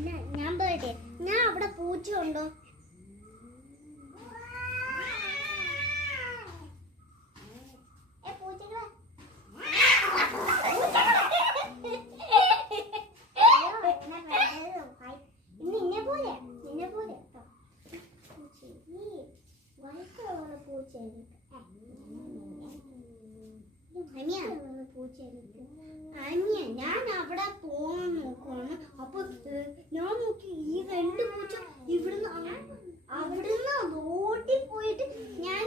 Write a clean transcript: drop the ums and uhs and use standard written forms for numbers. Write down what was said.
ഞാൻ പറയട്ടെ, ഞാൻ അവിടെ പൂച്ച ഉണ്ടോ? നിന്നെ പോലെ ഞാൻ അവിടെ പോകാൻ നോക്കുവാണ്. അപ്പൊ ഞാൻ നോക്കി ഈ രണ്ട് പൂച്ച അവിടുന്ന് റോഡിൽ പോയിട്ട് ഞാൻ